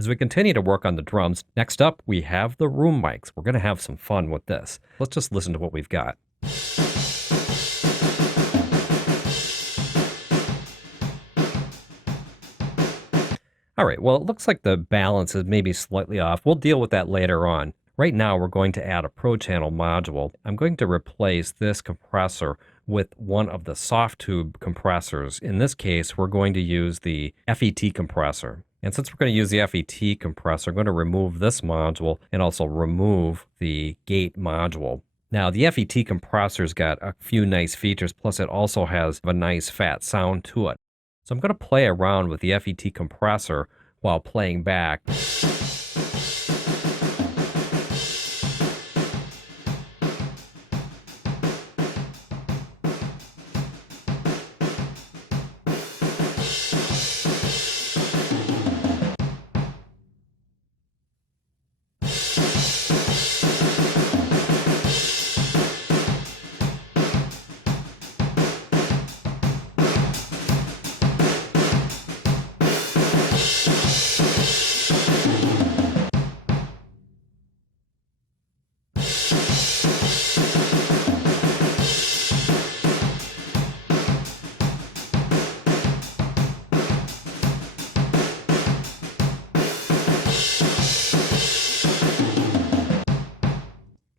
As we continue to work on the drums, next up we have the room mics. We're going to have some fun with this. Let's just listen to what we've got. All right, well, it looks like the balance is maybe slightly off. We'll deal with that later on. Right now, we're going to add a Pro Channel module. I'm going to replace this compressor with one of the soft tube compressors. In this case, we're going to use the FET compressor. And since we're going to use the FET compressor, I'm going to remove this module and also remove the gate module. Now, the FET compressor's got a few nice features, plus it also has a nice fat sound to it. So I'm going to play around with the FET compressor while playing back.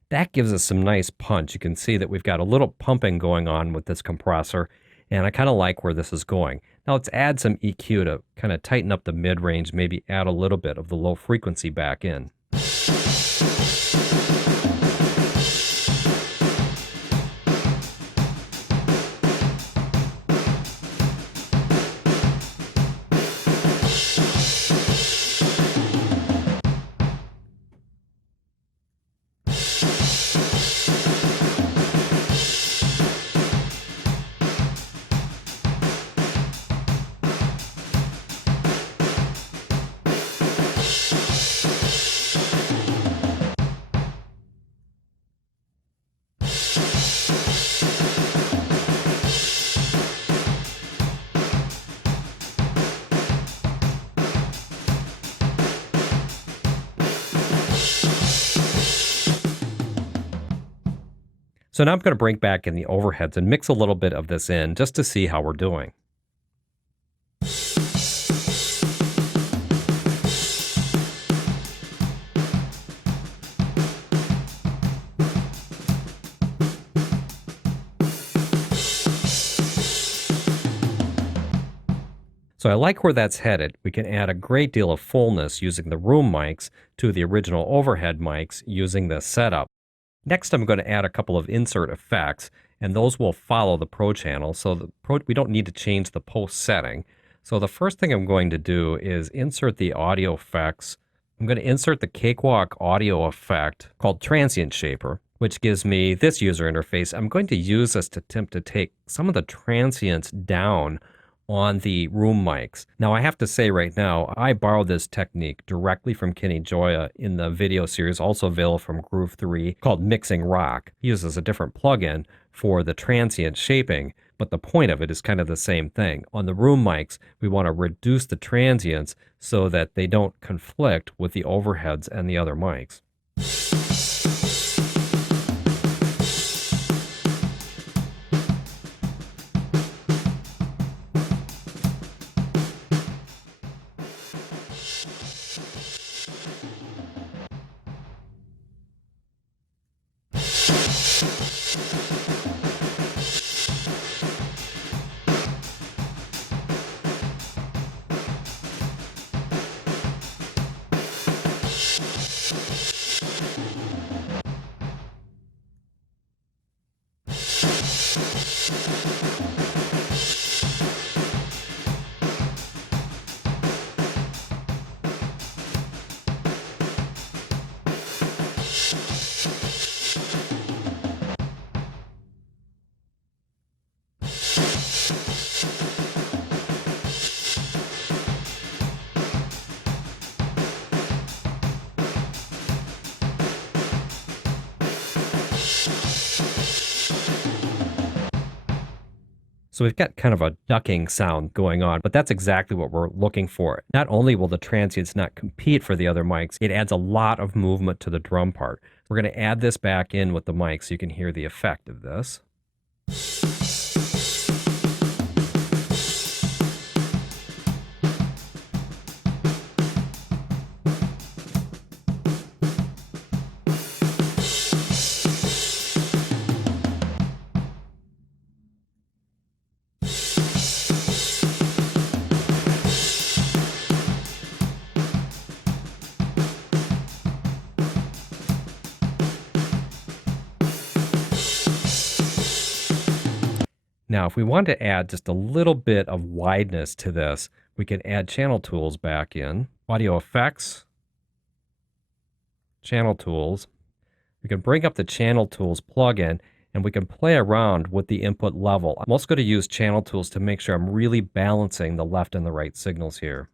That gives us some nice punch. You can see that we've got a little pumping going on with this compressor, and I kind of like where this is going. Now let's add some EQ to kind of tighten up the mid-range, maybe add a little bit of the low frequency back in. So now I'm going to bring back in the overheads and mix a little bit of this in just to see how we're doing. So I like where that's headed. We can add a great deal of fullness using the room mics to the original overhead mics using this setup. Next, I'm going to add a couple of insert effects, and those will follow the Pro Channel, so we don't need to change the post setting. So the first thing I'm going to do is insert the audio effects. I'm going to insert the Cakewalk audio effect called Transient Shaper, which gives me this user interface. I'm going to use this to attempt to take some of the transients down on the room mics. Now, I have to say right now, I borrowed this technique directly from Kenny Gioia in the video series, also available from Groove 3, called Mixing Rock. He uses a different plugin for the transient shaping, but the point of it is kind of the same thing. On the room mics, we want to reduce the transients so that they don't conflict with the overheads and the other mics. So we've got kind of a ducking sound going on, but that's exactly what we're looking for. Not only will the transients not compete for the other mics, it adds a lot of movement to the drum part. We're going to add this back in with the mic so you can hear the effect of this. Now, if we want to add just a little bit of wideness to this, we can add channel tools back in. Audio effects, channel tools. We can bring up the channel tools plugin and we can play around with the input level. I'm also going to use channel tools to make sure I'm really balancing the left and the right signals here.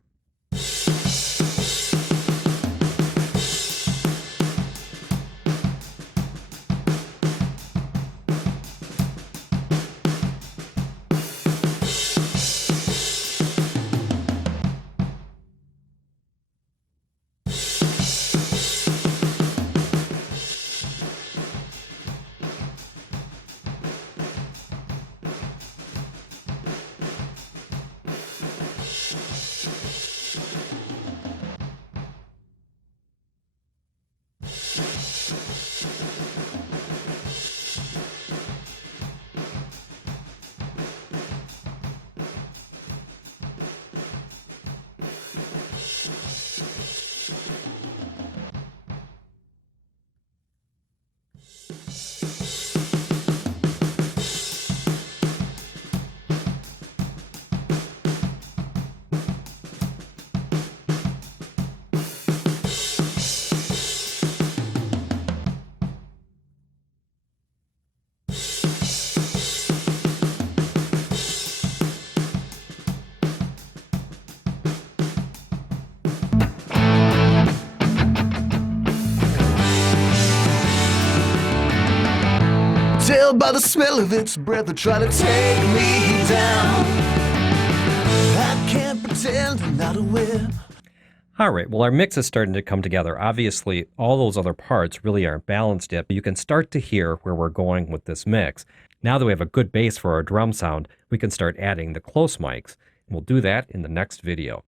Tell by the smell of its breath they try to take me down. I can't pretend I'm not aware. All right, well, our mix is starting to come together. Obviously, all those other parts really aren't balanced yet, but you can start to hear where we're going with this mix. Now that we have a good base for our drum sound, we can start adding the close mics. And we'll do that in the next video.